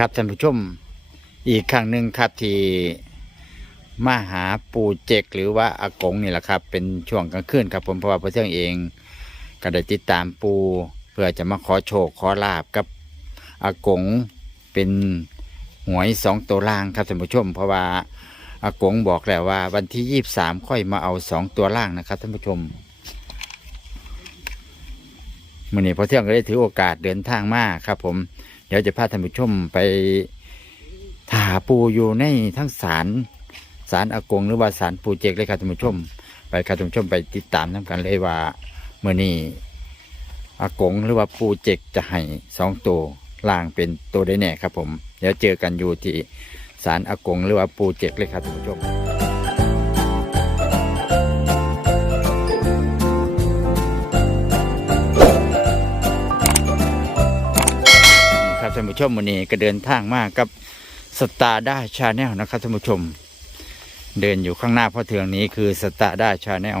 ครับท่านผู้ชมอีกครั้งหนึ่งครับที่มาหาปูเจกหรือว่าอากงนี่แหละครับ เป็นช่วงกลางคืนครับผมเพราะว่าพระเทืองเองก็ได้ติดตามปูเพื่อจะมาขอโชคขอลาบกับอากงเป็นหวยสองตัวล่างครับท่านผู้ชม เพราะว่าอากงบอกแล้วว่า วันที่ยี่สามค่อยมาเอาสองตัวล่างนะครับท่านผู้ชมมื่อนี้พอเที่ยงก็ได้ถือโอกาสเดินทางมาครับผม ดี๋ยวจะพาท่านผู้ชมไปถาปูอยู่ในทั้งศาลศาลอากงหรือว่าศาลปูเจกเลยครับท่านผู้ชม ไปครับท่านผู้ชมไปติดตามน้ำกันเลยว่าเมื่อนี้อากงหรือว่าปูเจกจะให้สองตัวล่างเป็นตัวได้แน่ครับผม เดี๋ยวเจอกันอยู่ที่ศาลอากงหรือว่าปูเจกเลยครับท่านผู้ชม ท่านผู้ชมวันนี้ก็เดินทางมากกับสตาร์ด้าชาแนลนะครับท่านผู้ชม เดินอยู่ข้างหน้าพ่อเทืองนี้คือสตาร์ด้าชาแนล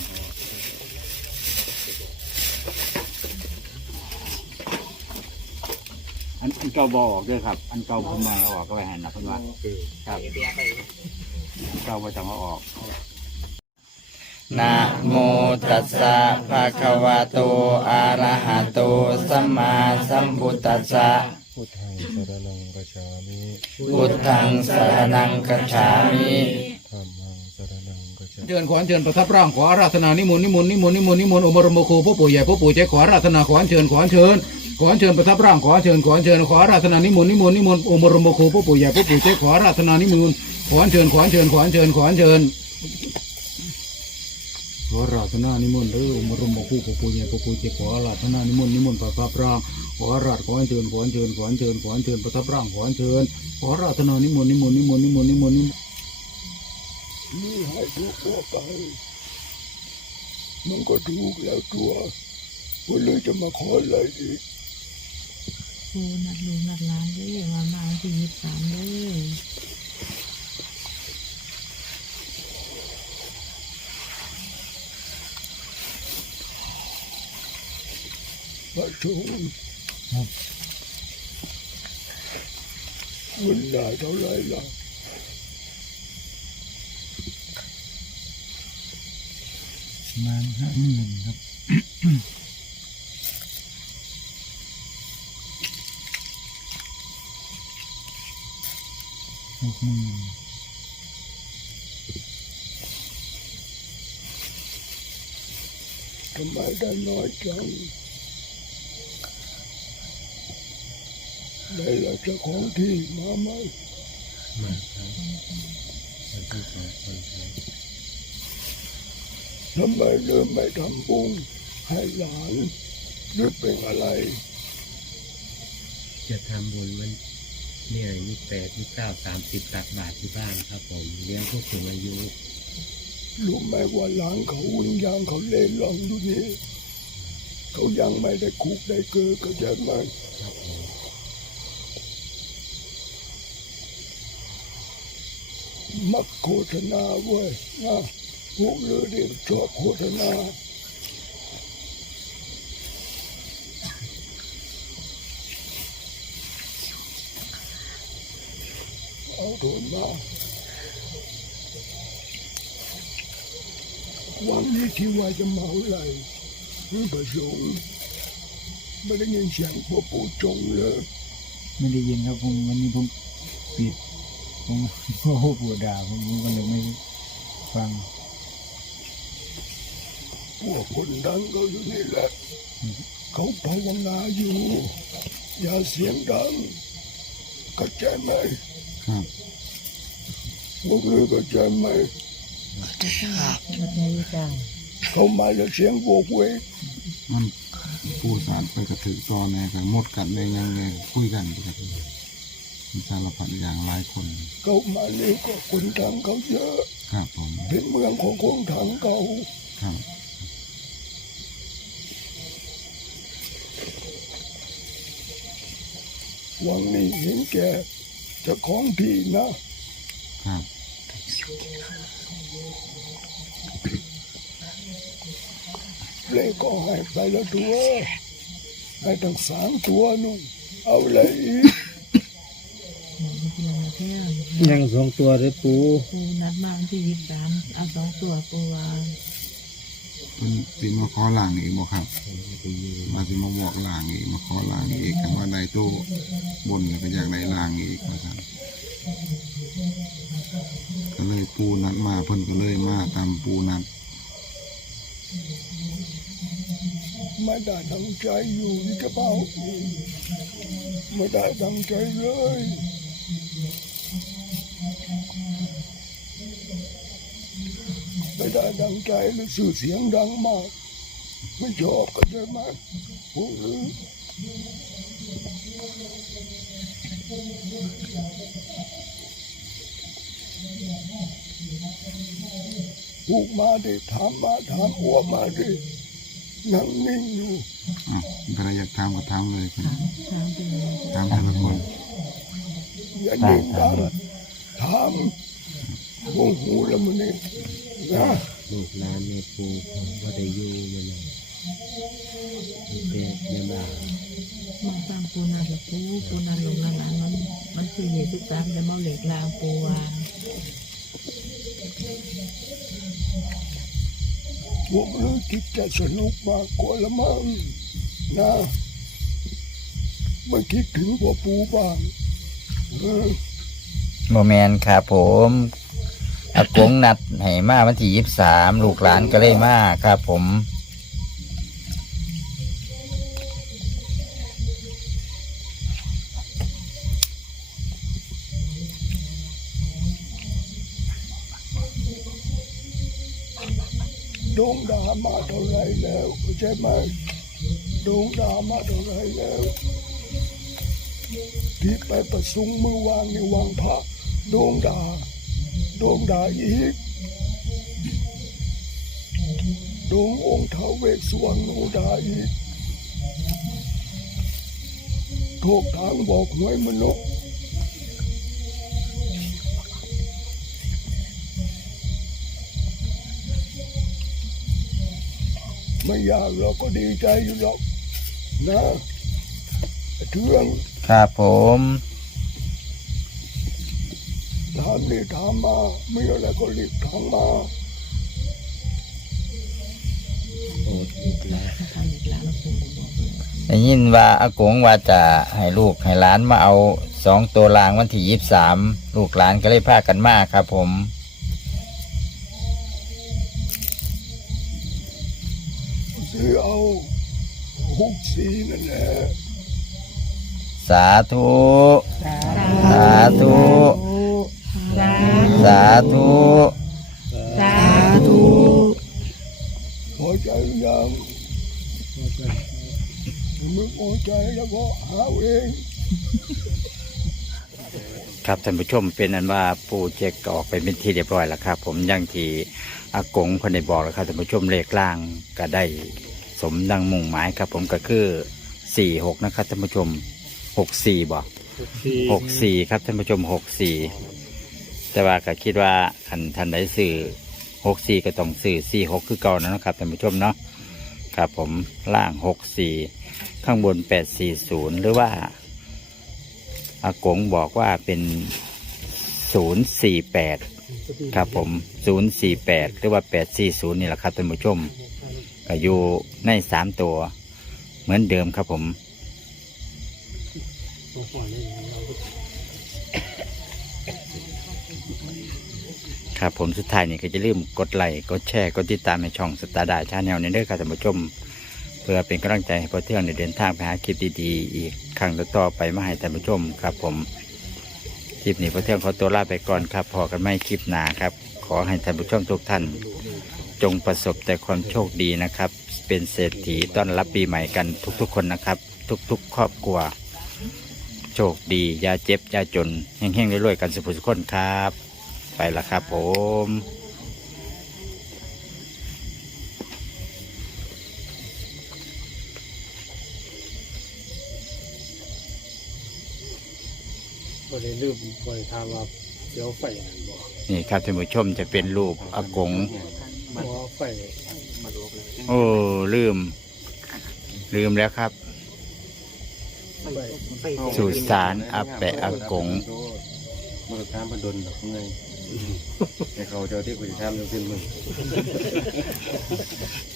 อันอันเก่าบอออกด้วยครับ อันเก่าผมมาเอาออกก็ไปหันนะเพิ่นว่าครับอันเก่าว่าจะมาออกนะโมตัสสะภะคะวะโตอะระหะโตสัมมาสัมพุทธัสสะพุทธังสรนังกัจฉามิพุทธังสรณังคัจฉามิธัมมังสรนังกัจฉามิเชิญขออัญเชิญประทับร่างขออาราธนานิมนต์นิมนต์นิมนต์นิมนต์นิมนต์องค์บรมครูพ่อปู่ใหญ่พ่อปู่ใจขออาราธนาขออัญเชิญขออัญเชิญ ขอเชิญประทับร่างขอเชิญขอเชิญขอราธนานิมนต์นิมนต์นิมนต์องค์บรมครูพ่อปู่ใหญ่พ่อปู่ใจขอราธนานิมนต์ขอเชิญขอเชิญขอเชิญขอเชิญขอราธนานิมนต์เด้อองค์บรมครูพ่อปู่ใหญ่พ่อปู่ใจขอราธนานิมนต์นิมนต์ประทับร่างขอราธขอเชิญขอเชิญขอเชิญขอเชิญประทับร่างขอเชิญขอราธนานิมนต์นิมนต์นิมนต์นิมนต์นิมนต์นิมนต์นี่ให้ทุกตัวไปมันก็ถูกแล้วตัววันเลยจะมาขออะไรอีก ครูนัดลูนัดหลานเลยว่ามาที่ยี่สามเลยพระสงฆ์วันได้เท่าไหรล่ะประมาณห้าหมื่นครับ หกหมื่นทำไมได้น้อยจังได้ละเจ้าของที่มาไหมทำไมเริ่มไม่ทำบุญให้หลานหรือเป็นอะไร จะทำบุญมัน เนี่ยยี่แปดยี่เก้าสามสิบตักบาทที่บ้านครับผม เลี้ยงผู้สูงอายุรู้ไหมว่าหลานเขาวิญญาณเขาเล่นลองดูนี่เขายังไม่ได้คุกได้เกิดก็จะมามักโฆษณาเว้ยนะพวกเรือเด็กชอบโฆษณา เอาโทนมาวันนี้ที่ว่าจะเมาไหลนี่ประสงค์ไม่ได้ยินเสียงพ่อปู่จงเลยไม่ได้ยินครับผมวันนี้ผมปิดผมโอ้โหปวดด่าผมผมก็เลยไม่ฟังพวกคนดังก็อยู่นี่แหละเขาภาวนาอยู่ อย่าเสียงดังเข้าใจไหม ครับพวกนี้เข้าใจไหมมันใจจังเขามาแล้วเสียงโวกเวกมันผู้สารไปกระถือตอแน่กันหมดกันในยังไงคุยกันปกติมีสารพัดอย่างหลายคน เขามานี่ก็คนทางเขาเยอะครับผมเป็นเมืองของคนทางเขาครับวังนี้เห็นแก่ เจะของที่นะครับเลยก็ให้ไปแล้วตัวให้ตั้งสามตัวนู่นเอาอะไรอีกมันเพียงเพียงยังสองตัวเลยปูปูนัดมาวันที่ยี่สิบสามเอาสองตัวปูวาง มันสิมาขอหลางอีกบ่ครับมาสิมาบอกหลางอีกมาขอหลางอีกคำว่าใดตู้บนก็อยากได้หลางอีกว่าซั่นก็เลยปูนัดมาเพิ่นก็เลยมาตามปูนัดไม่ได้ตั้งใจอยู่นี่กระเป๋าไม่ได้ตั้งใจเลย ไม่ได้ตั้งใจเลยสื่อเสียงดังมากไม่ชอบก็ใช่ไหมพวกนี้พูกมาดิถามมาถามอ้วกมาดินั่งนิ่งอยู่อะใครอยากถามก็ถามเลยครับทางเป็นยังไงถามแต่ละคนอย่านิ่งดังถามวงหูแล้วมันนี่นะ ลูกหลานในปูว่าได้อยู่ยังไงเด็กยังไงมาสร้างปูนากับปูปูนาลงนาหลานมันมันคือยี่สิบสามแต่มาเหล็กลางปูวางพวกนี้คิดจะสนุกมากกว่าละมั้งนะไม่คิดถึงพ่อปู่บ้างเออ โมแมนครับผม อากงนัดให้มาวันที่ยี่สามลูกหลานก็เลยมาครับผมโด่งดามาเท่าไรแล้วเข้าใจไหมโด่งดามาเท่าไรแล้วที่ไปประสุงมือวางในวางพระโด่งดา โด่งดาอีกโด่งองค์ท้าวเวสสวรรณโนดาอีกถูกทางบอกหวยมนุษย์ไม่ยากเราก็ดีใจอยู่หรอกนะเทืองครับผม ถามนี่ถามมาไม่อะไรก็รีบถามมาโอดลูกหลานถ้าทำเหล็กลางแล้วปูบอกเลยได้ยินว่าอากงว่าจะให้ลูกให้หลานมาเอาสองตัวรางวันที่ยี่สามลูกหลานก็เลยพากันมาครับผมซื้อเอาหกสีนั่นแหละสาธุ สาธุ สาธุสาธุพอใจหรือยังมึงพอใจแล้วก็หาเองครับท่านผู้ชมเป็นอันว่าปูเจกก็ออกไปเป็นที่เรียบร้อยแล้วครับ ผมอยังที่อากงเพันได้บอกแล้วครับท่านผู้ชมเลขล่างก็ได้สมดังมุ่งหมายครับ ผมก็คือสี่หกนะครับท่านผู้ชมหกสี่บอกหกสี่ครับท่านผู้ชมหกสี่ แต่ว่าก็คิดว่าคันท่านได้สื่อหกสี่ก็ต้องสื่อสี่หกคือเก่านะครับท่านผู้ชมเนาะครับผมล่างหกสี่ข้างบนแปดสี่ศูนย์หรือว่าอากงบอกว่าเป็นศูนย์สี่แปดครับผมศูนย์สี่แปดหรือว่าแปดสี่ศูนย์นี่แหละครับท่านผู้ชมก็อยู่ในสามตัว เหมือนเดิมครับผม ครับผมสุดท้ายนี่ก็จะลืมกดไลค์กดแชร์กดติดตามในช่องสตาร์ดาชาแนลในเด้อครับท่านผู้ชม เพื่อเป็นกำลังใจให้พอเที่ยงในเดินทางไปหาคลิปดีๆอีกครั้งต่อไปมาให้ท่านผู้ชมครับผมคลิปนี้พอเที่ยงขอตัวลาไปก่อนครับพอกันไม่คลิปหนาครับ ขอให้ท่านผู้ชมทุกท่าน จงประสบแต่ความโชคดีนะครับ เป็นเศรษฐีต้อนรับปีใหม่กันทุกๆ คนนะครับ ทุกๆ ครอบครัว โชคดีอย่าเจ็บอย่าจนแห้งๆรวยๆกันสุขสุขคนครับ ไปละครับผมบริลืมบริทามว่าเดี๋ยวไฟนั่นบอกนี่ครับท่านผู้ชมจะเป็นรูปอากงหัวไฟโอ้ลืม ลืมแล้วครับ ไฟสุสานอาแปะอากง มันทามมาดนดอกเงย แต่เขาเจ้าที่กูจะทำยังเป็นมึง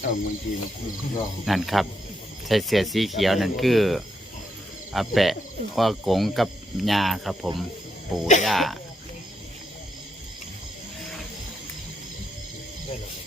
เอามึงกินลองนั่นครับ ใส่เสื้อสีเขียวนั่นคืออาแปะว่ากงกับยาครับผมปู่ย่าห